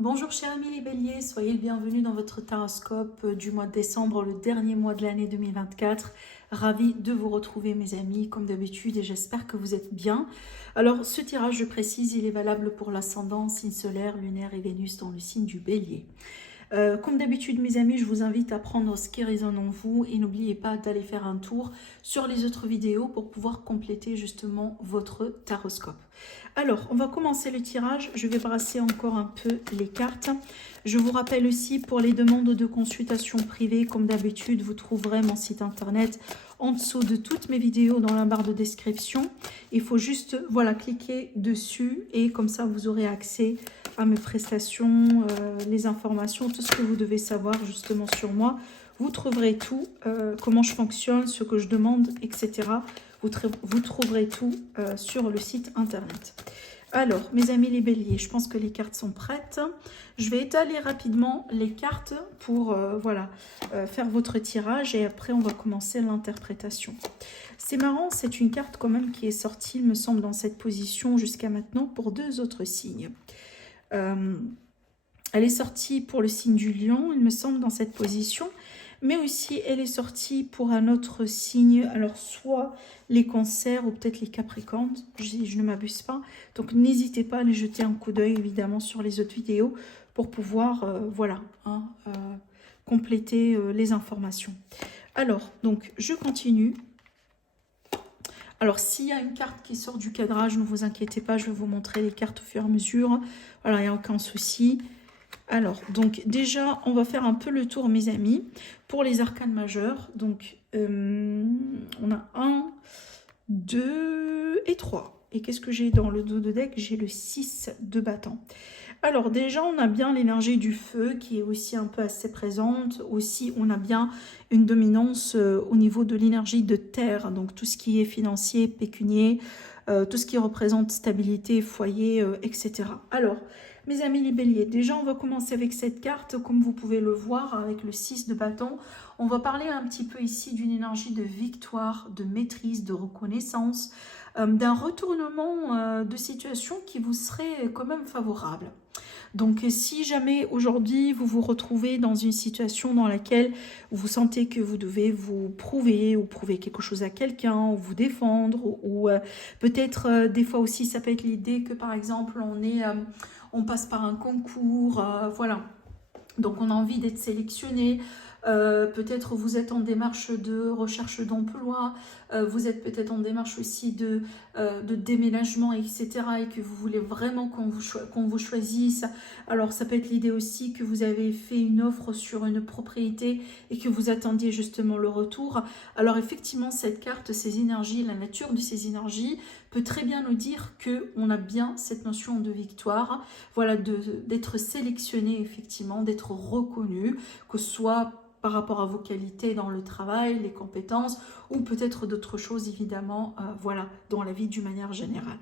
Bonjour chers amis les béliers, soyez le bienvenu dans votre taroscope du mois de décembre, le dernier mois de l'année 2024. Ravi de vous retrouver mes amis, comme d'habitude, et j'espère que vous êtes bien. Alors ce tirage, je précise, il est valable pour l'ascendant, signe solaire, lunaire et Vénus dans le signe du bélier. Comme d'habitude mes amis, je vous invite à prendre ce qui résonne en vous et n'oubliez pas d'aller faire un tour sur les autres vidéos pour pouvoir compléter justement votre taroscope. Alors, on va commencer le tirage. Je vais brasser encore un peu les cartes. Je vous rappelle aussi pour les demandes de consultation privée, comme d'habitude, vous trouverez mon site internet en dessous de toutes mes vidéos dans la barre de description. Il faut juste, voilà, cliquer dessus et comme ça, vous aurez accès à mes prestations, les informations, tout ce que vous devez savoir justement sur moi. Vous trouverez tout, comment je fonctionne, ce que je demande, etc. Vous trouverez tout sur le site internet. Alors, mes amis les béliers, je pense que les cartes sont prêtes. Je vais étaler rapidement les cartes pour faire votre tirage et après on va commencer l'interprétation. C'est marrant, c'est une carte quand même qui est sortie, il me semble, dans cette position jusqu'à maintenant pour deux autres signes. Elle est sortie pour le signe du lion, il me semble, dans cette position. Mais aussi, elle est sortie pour un autre signe. Alors, soit les cancers ou peut-être les capricornes, je ne m'abuse pas. Donc, n'hésitez pas à aller jeter un coup d'œil, évidemment, sur les autres vidéos pour pouvoir, compléter les informations. Alors, donc, je continue. Alors, s'il y a une carte qui sort du cadrage, ne vous inquiétez pas, je vais vous montrer les cartes au fur et à mesure. Voilà, il n'y a aucun souci. Alors, donc déjà, on va faire un peu le tour, mes amis, pour les arcanes majeurs. Donc, on a 1, 2 et 3. Et qu'est-ce que j'ai dans le dos de deck? J'ai le 6 de bâton. Alors, déjà, on a bien l'énergie du feu qui est aussi un peu assez présente. Aussi, on a bien une dominance au niveau de l'énergie de terre. Donc, tout ce qui est financier, pécunier, tout ce qui représente stabilité, foyer, etc. Alors, mes amis les béliers, déjà on va commencer avec cette carte, comme vous pouvez le voir, avec le 6 de bâton. On va parler un petit peu ici d'une énergie de victoire, de maîtrise, de reconnaissance, d'un retournement de situation qui vous serait quand même favorable. Donc si jamais aujourd'hui vous vous retrouvez dans une situation dans laquelle vous sentez que vous devez vous prouver ou prouver quelque chose à quelqu'un ou vous défendre ou peut-être des fois aussi ça peut être l'idée que par exemple on passe par un concours, voilà. Donc on a envie d'être sélectionné, peut-être vous êtes en démarche de recherche d'emploi, vous êtes peut-être en démarche aussi de déménagement, etc. et que vous voulez vraiment qu'on vous choisisse. Alors ça peut être l'idée aussi que vous avez fait une offre sur une propriété et que vous attendiez justement le retour. Alors effectivement cette carte, ces énergies, la nature de ces énergies peut très bien nous dire qu'on a bien cette notion de victoire, voilà, d'être sélectionné effectivement, d'être reconnu, que ce soit par rapport à vos qualités dans le travail, les compétences, ou peut-être d'autres choses évidemment, voilà, dans la vie d'une manière générale.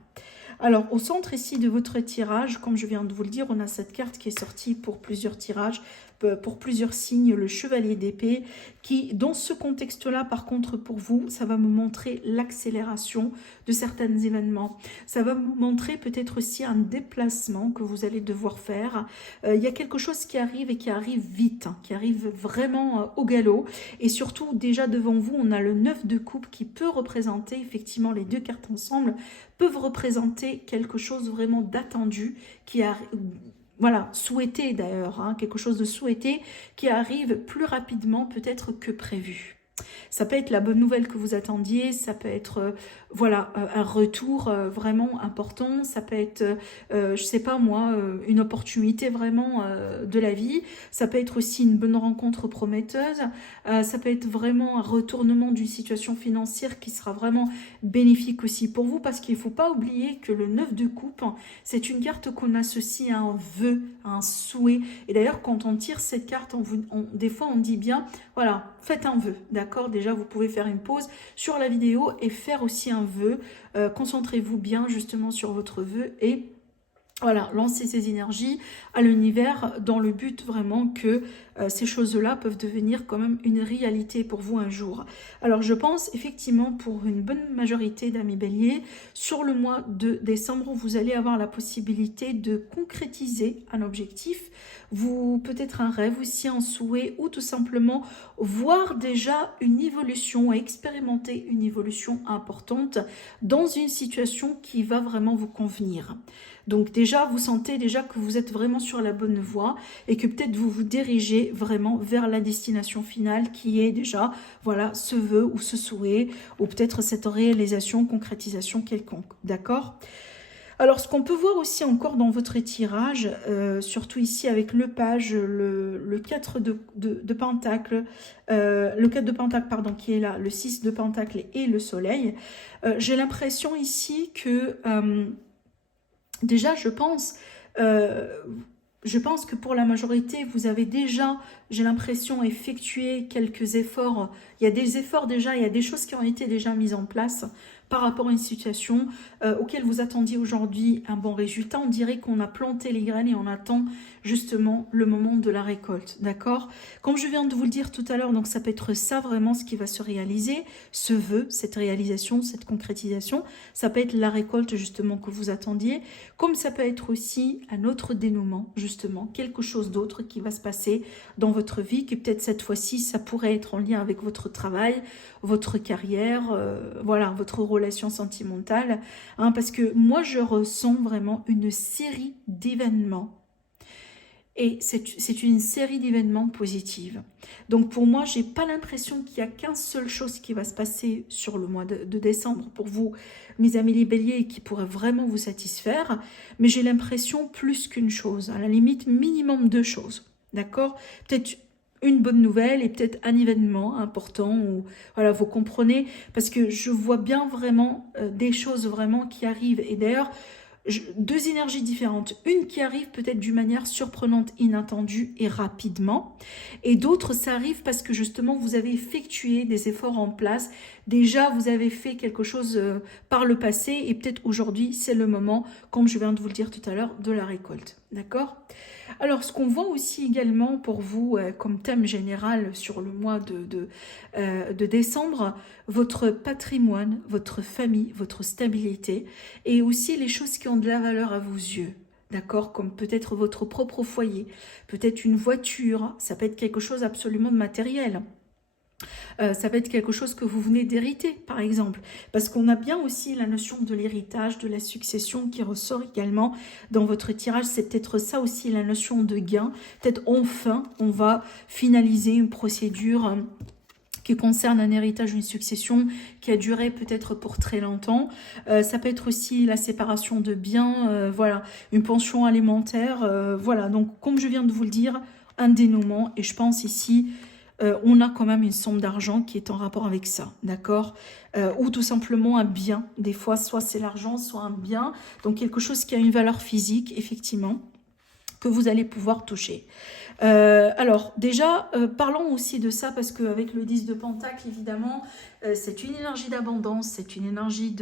Alors, au centre ici de votre tirage, comme je viens de vous le dire, on a cette carte qui est sortie pour plusieurs tirages, pour plusieurs signes, le chevalier d'épée, qui, dans ce contexte-là, par contre, pour vous, ça va me montrer l'accélération de certains événements. Ça va me montrer peut-être aussi un déplacement que vous allez devoir faire. Il y a quelque chose qui arrive et qui arrive vite, hein, qui arrive vraiment au galop. Et surtout, déjà devant vous, on a le 9 de coupe qui peut représenter, effectivement, les deux cartes ensemble, peuvent représenter quelque chose vraiment d'attendu qui arrive, voilà, souhaité d'ailleurs, hein, quelque chose de souhaité qui arrive plus rapidement peut-être que prévu. Ça peut être la bonne nouvelle que vous attendiez, ça peut être un retour vraiment important, ça peut être, je sais pas moi, une opportunité vraiment de la vie, ça peut être aussi une bonne rencontre prometteuse, ça peut être vraiment un retournement d'une situation financière qui sera vraiment bénéfique aussi pour vous, parce qu'il ne faut pas oublier que le 9 de coupe, c'est une carte qu'on associe à un vœu, à un souhait. Et d'ailleurs, quand on tire cette carte, des fois on dit bien, voilà, faites un vœu, d'accord? Déjà, vous pouvez faire une pause sur la vidéo et faire aussi un vœu. Concentrez-vous bien justement sur votre vœu et Voilà, lancer ces énergies à l'univers dans le but vraiment que ces choses-là peuvent devenir quand même une réalité pour vous un jour. Alors je pense effectivement pour une bonne majorité d'amis béliers, sur le mois de décembre, vous allez avoir la possibilité de concrétiser un objectif, vous peut-être un rêve aussi, un souhait ou tout simplement voir déjà une évolution, expérimenter une évolution importante dans une situation qui va vraiment vous convenir. Donc déjà, vous sentez déjà que vous êtes vraiment sur la bonne voie et que peut-être vous vous dirigez vraiment vers la destination finale qui est déjà, voilà, ce vœu ou ce souhait ou peut-être cette réalisation, concrétisation quelconque, d'accord? Alors, ce qu'on peut voir aussi encore dans votre tirage, surtout ici avec le page, le 4 de Pentacle, le 4 de Pentacle, pardon, qui est là, le 6 de Pentacle et le Soleil, j'ai l'impression ici que... déjà, je pense que pour la majorité, vous avez déjà, j'ai l'impression, effectué quelques efforts. Il y a des efforts déjà, il y a des choses qui ont été déjà mises en place par rapport à une situation auquel vous attendiez aujourd'hui un bon résultat. On dirait qu'on a planté les graines et on attend justement le moment de la récolte, d'accord? Comme je viens de vous le dire tout à l'heure, donc ça peut être ça vraiment ce qui va se réaliser, ce vœu, cette réalisation, cette concrétisation. Ça peut être la récolte justement que vous attendiez, comme ça peut être aussi un autre dénouement, justement, quelque chose d'autre qui va se passer dans votre vie, que peut-être cette fois-ci, ça pourrait être en lien avec votre travail, votre carrière, voilà, votre relation sentimentale, hein, parce que moi, je ressens vraiment une série d'événements. Et c'est une série d'événements positifs. Donc pour moi, j'ai pas l'impression qu'il y a qu'une seule chose qui va se passer sur le mois de décembre pour vous, mes amis les béliers, qui pourrait vraiment vous satisfaire. Mais j'ai l'impression plus qu'une chose, à la limite minimum deux choses. D'accord? Peut-être une bonne nouvelle et peut-être un événement important. Ou, voilà, vous comprenez? Parce que je vois bien vraiment des choses vraiment qui arrivent. Et d'ailleurs, deux énergies différentes. Une qui arrive peut-être d'une manière surprenante, inattendue et rapidement. Et d'autres, ça arrive parce que justement, vous avez effectué des efforts en place. Déjà, vous avez fait quelque chose par le passé et peut-être aujourd'hui, c'est le moment, comme je viens de vous le dire tout à l'heure, de la récolte. D'accord ? Alors, ce qu'on voit aussi également pour vous comme thème général sur le mois de décembre, votre patrimoine, votre famille, votre stabilité et aussi les choses qui ont de la valeur à vos yeux. D'accord, comme peut-être votre propre foyer, peut-être une voiture, ça peut être quelque chose absolument de matériel. Ça peut être quelque chose que vous venez d'hériter, par exemple. Parce qu'on a bien aussi la notion de l'héritage, de la succession qui ressort également dans votre tirage. C'est peut-être ça aussi, la notion de gain. Peut-être enfin, on va finaliser une procédure qui concerne un héritage, une succession qui a duré peut-être pour très longtemps. Ça peut être aussi la séparation de biens, voilà, une pension alimentaire, voilà. Donc, comme je viens de vous le dire, un dénouement. Et je pense ici... on a quand même une somme d'argent qui est en rapport avec ça, d'accord, ou tout simplement un bien. Des fois, soit c'est l'argent, soit un bien. Donc, quelque chose qui a une valeur physique, effectivement, que vous allez pouvoir toucher. Alors, déjà, parlons aussi de ça, parce qu'avec le 10 de Pentacle, évidemment, c'est une énergie d'abondance, c'est une énergie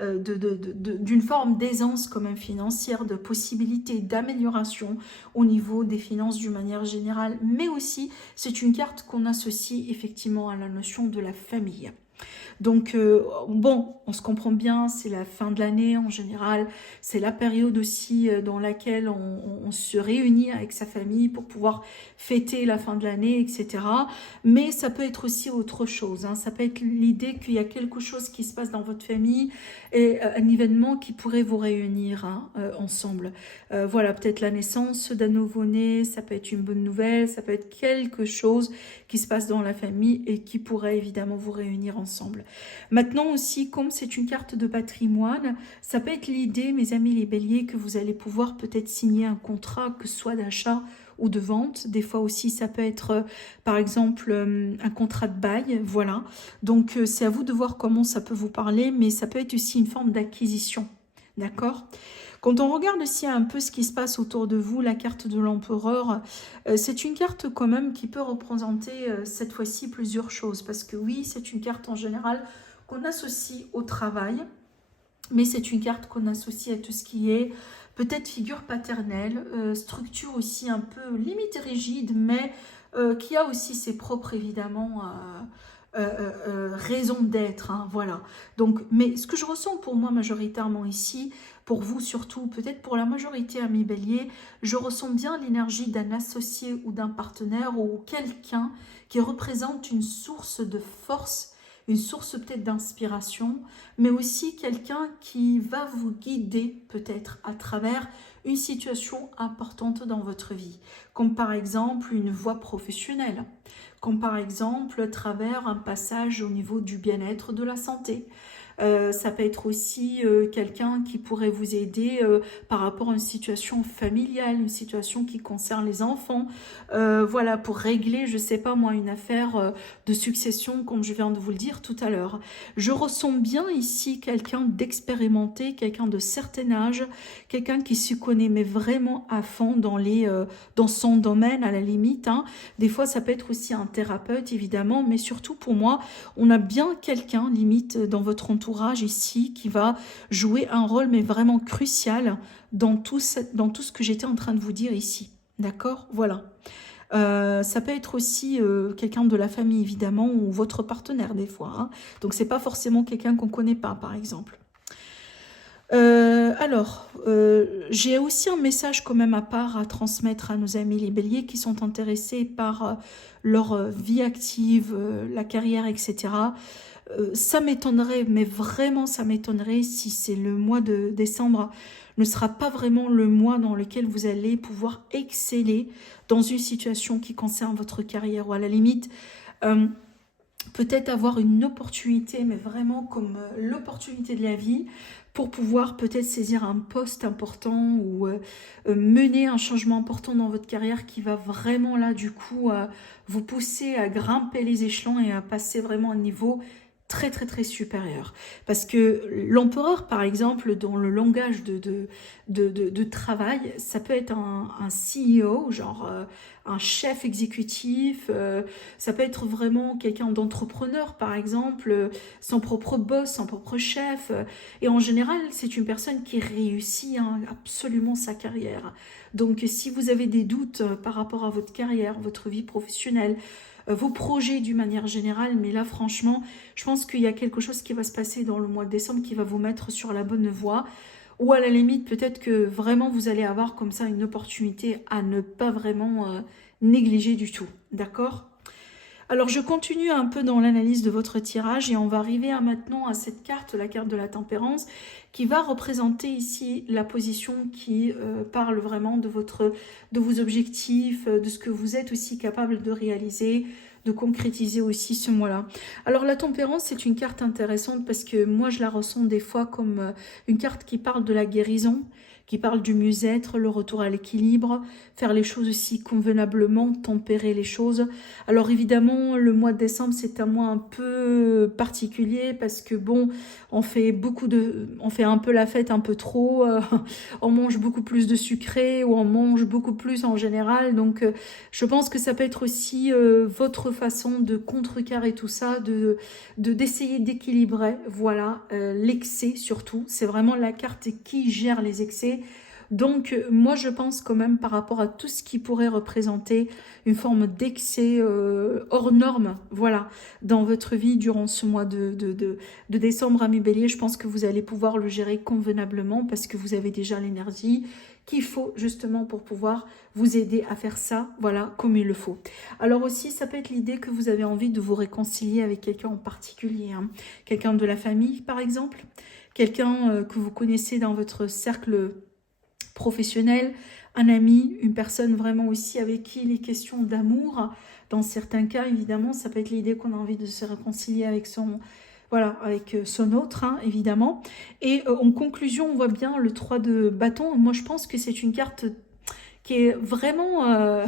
d'une forme d'aisance quand même financière, de possibilité d'amélioration au niveau des finances d'une manière générale, mais aussi, c'est une carte qu'on associe effectivement à la notion de la famille. Donc, bon, on se comprend bien, c'est la fin de l'année en général, c'est la période aussi dans laquelle on se réunit avec sa famille pour pouvoir fêter la fin de l'année, etc. Mais ça peut être aussi autre chose, hein. Ça peut être l'idée qu'il y a quelque chose qui se passe dans votre famille et un événement qui pourrait vous réunir, hein, ensemble. Voilà, peut-être la naissance d'un nouveau-né, ça peut être une bonne nouvelle, ça peut être quelque chose qui se passe dans la famille et qui pourrait évidemment vous réunir ensemble. Maintenant aussi, comme c'est une carte de patrimoine, ça peut être l'idée, mes amis les béliers, que vous allez pouvoir peut-être signer un contrat, que ce soit d'achat ou de vente. Des fois aussi, ça peut être, par exemple, un contrat de bail, voilà. Donc, c'est à vous de voir comment ça peut vous parler, mais ça peut être aussi une forme d'acquisition, d'accord ? Quand on regarde aussi un peu ce qui se passe autour de vous, la carte de l'empereur, c'est une carte quand même qui peut représenter cette fois-ci plusieurs choses. Parce que oui, c'est une carte en général qu'on associe au travail, mais c'est une carte qu'on associe à tout ce qui est peut-être figure paternelle, structure aussi un peu limite rigide, mais qui a aussi ses propres, évidemment, raisons d'être, hein, voilà. Donc, mais ce que je ressens pour moi majoritairement ici, pour vous surtout, peut-être pour la majorité amis bélier, je ressens bien l'énergie d'un associé ou d'un partenaire ou quelqu'un qui représente une source de force, une source peut-être d'inspiration, mais aussi quelqu'un qui va vous guider peut-être à travers une situation importante dans votre vie, comme par exemple une voie professionnelle, comme par exemple à travers un passage au niveau du bien-être, de la santé. Ça peut être aussi quelqu'un qui pourrait vous aider par rapport à une situation familiale, une situation qui concerne les enfants. Voilà, pour régler, je sais pas moi, une affaire de succession, comme je viens de vous le dire tout à l'heure. Je ressens bien ici quelqu'un d'expérimenté, quelqu'un de certain âge, quelqu'un qui se connaît mais vraiment à fond dans son domaine à la limite, hein. Des fois, ça peut être aussi un thérapeute, évidemment, mais surtout pour moi, on a bien quelqu'un, limite, dans votre entourage ici, qui va jouer un rôle, mais vraiment crucial dans tout ce que j'étais en train de vous dire ici. D'accord? Voilà. Ça peut être aussi quelqu'un de la famille, évidemment, ou votre partenaire, des fois, hein. Donc, c'est pas forcément quelqu'un qu'on connaît pas, par exemple. J'ai aussi un message quand même à part à transmettre à nos amis les béliers qui sont intéressés par leur vie active, la carrière, etc. Ça m'étonnerait, mais vraiment ça m'étonnerait si c'est le mois de décembre ne sera pas vraiment le mois dans lequel vous allez pouvoir exceller dans une situation qui concerne votre carrière, ou à la limite, peut-être avoir une opportunité, mais vraiment comme l'opportunité de la vie, pour pouvoir peut-être saisir un poste important ou mener un changement important dans votre carrière qui va vraiment là du coup vous pousser à grimper les échelons et à passer vraiment à un niveau très très très supérieur. Parce que l'empereur, par exemple, dans le langage de travail, ça peut être un CEO, genre un chef exécutif, ça peut être vraiment quelqu'un d'entrepreneur, par exemple, son propre boss, son propre chef. Et en général, c'est une personne qui réussit hein, absolument sa carrière. Donc si vous avez des doutes par rapport à votre carrière, votre vie professionnelle, vos projets d'une manière générale, mais là franchement, je pense qu'il y a quelque chose qui va se passer dans le mois de décembre qui va vous mettre sur la bonne voie, ou à la limite peut-être que vraiment vous allez avoir comme ça une opportunité à ne pas vraiment négliger du tout, d'accord? Alors je continue un peu dans l'analyse de votre tirage et on va arriver maintenant à cette carte, la carte de la tempérance, qui va représenter ici la position qui parle vraiment de vos objectifs, de ce que vous êtes aussi capable de réaliser, de concrétiser aussi ce mois-là. Alors la tempérance, c'est une carte intéressante parce que moi je la ressens des fois comme une carte qui parle de la guérison, qui parle du mieux-être, le retour à l'équilibre, faire les choses aussi convenablement, tempérer les choses. Alors évidemment, le mois de décembre, c'est un mois un peu particulier parce que bon, on fait un peu la fête un peu trop, on mange beaucoup plus de sucré ou on mange beaucoup plus en général. Donc je pense que ça peut être aussi votre façon de contrecarrer tout ça, d'essayer d'équilibrer, voilà, l'excès surtout. C'est vraiment la carte qui gère les excès. Donc moi je pense quand même par rapport à tout ce qui pourrait représenter une forme d'excès hors norme, voilà, dans votre vie durant ce mois de décembre, amis bélier, je pense que vous allez pouvoir le gérer convenablement parce que vous avez déjà l'énergie qu'il faut justement pour pouvoir vous aider à faire ça, voilà, comme il le faut. Alors aussi, ça peut être l'idée que vous avez envie de vous réconcilier avec quelqu'un en particulier, hein. Quelqu'un de la famille par exemple, quelqu'un que vous connaissez dans votre cercle professionnel, un ami, une personne vraiment aussi avec qui il est question d'amour. Dans certains cas, évidemment, ça peut être l'idée qu'on a envie de se réconcilier avec son... Voilà, avec son autre, hein, évidemment. Et en conclusion, on voit bien le 3 de bâton. Moi, je pense que c'est une carte qui est vraiment...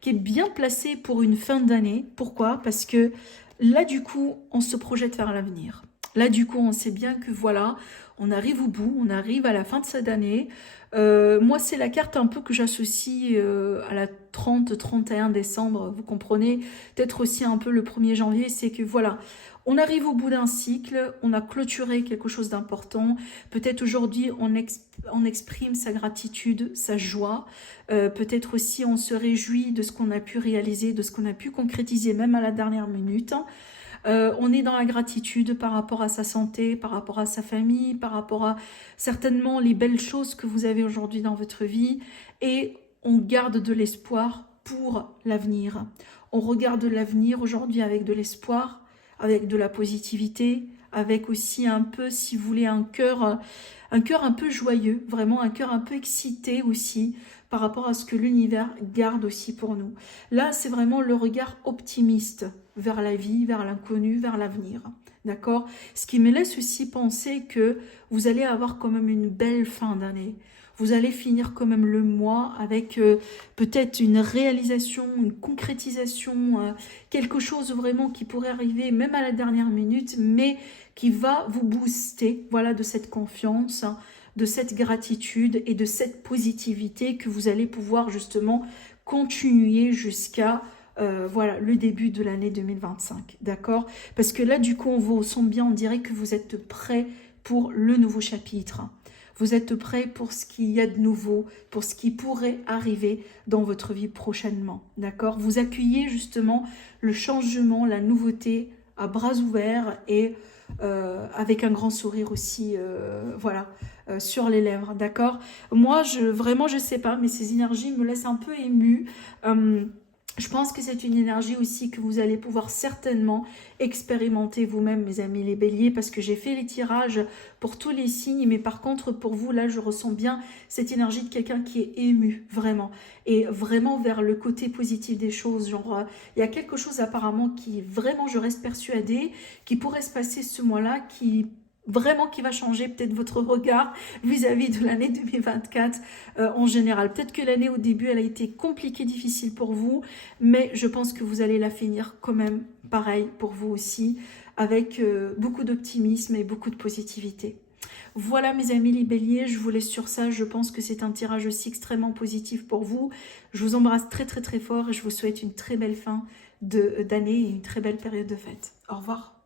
qui est bien placée pour une fin d'année. Pourquoi? Parce que là, du coup, on se projette vers l'avenir. Là, du coup, on sait bien que voilà, on arrive au bout, on arrive à la fin de cette année. Moi, c'est la carte un peu que j'associe à la 30-31 décembre, vous comprenez, peut-être aussi un peu le 1er janvier, c'est que voilà, on arrive au bout d'un cycle, on a clôturé quelque chose d'important, peut-être aujourd'hui on exprime sa gratitude, sa joie, peut-être aussi on se réjouit de ce qu'on a pu réaliser, de ce qu'on a pu concrétiser même à la dernière minute. On est dans la gratitude par rapport à sa santé, par rapport à sa famille, par rapport à certainement les belles choses que vous avez aujourd'hui dans votre vie. Et on garde de l'espoir pour l'avenir. On regarde l'avenir aujourd'hui avec de l'espoir, avec de la positivité, avec aussi un peu, si vous voulez, un cœur un peu joyeux, vraiment un cœur un peu excité aussi par rapport à ce que l'univers garde aussi pour nous. Là, c'est vraiment le regard optimiste vers la vie, vers l'inconnu, vers l'avenir. D'accord? Ce qui me laisse aussi penser que vous allez avoir quand même une belle fin d'année. Vous allez finir quand même le mois avec peut-être une réalisation, une concrétisation, quelque chose vraiment qui pourrait arriver même à la dernière minute, mais qui va vous booster, voilà, de cette confiance, de cette gratitude et de cette positivité que vous allez pouvoir justement continuer jusqu'à voilà, le début de l'année 2025, d'accord? Parce que là, du coup, on vous sent bien, on dirait que vous êtes prêts pour le nouveau chapitre. Vous êtes prêts pour ce qu'il y a de nouveau, pour ce qui pourrait arriver dans votre vie prochainement, d'accord? Vous accueillez justement le changement, la nouveauté à bras ouverts et avec un grand sourire aussi, voilà, sur les lèvres, d'accord? Moi, vraiment, je sais pas, mais ces énergies me laissent un peu émue. Je pense que c'est une énergie aussi que vous allez pouvoir certainement expérimenter vous-même, mes amis les béliers, parce que j'ai fait les tirages pour tous les signes, mais par contre, pour vous, là, je ressens bien cette énergie de quelqu'un qui est ému, vraiment, et vraiment vers le côté positif des choses. Genre, il y a quelque chose apparemment qui, vraiment, je reste persuadée, qui pourrait se passer ce mois-là, qui va changer peut-être votre regard vis-à-vis de l'année 2024 en général. Peut-être que l'année au début, elle a été compliquée, difficile pour vous, mais je pense que vous allez la finir quand même pareil pour vous aussi, avec beaucoup d'optimisme et beaucoup de positivité. Voilà mes amis les béliers, je vous laisse sur ça. Je pense que c'est un tirage aussi extrêmement positif pour vous. Je vous embrasse très très très fort et je vous souhaite une très belle fin d'année et une très belle période de fête. Au revoir.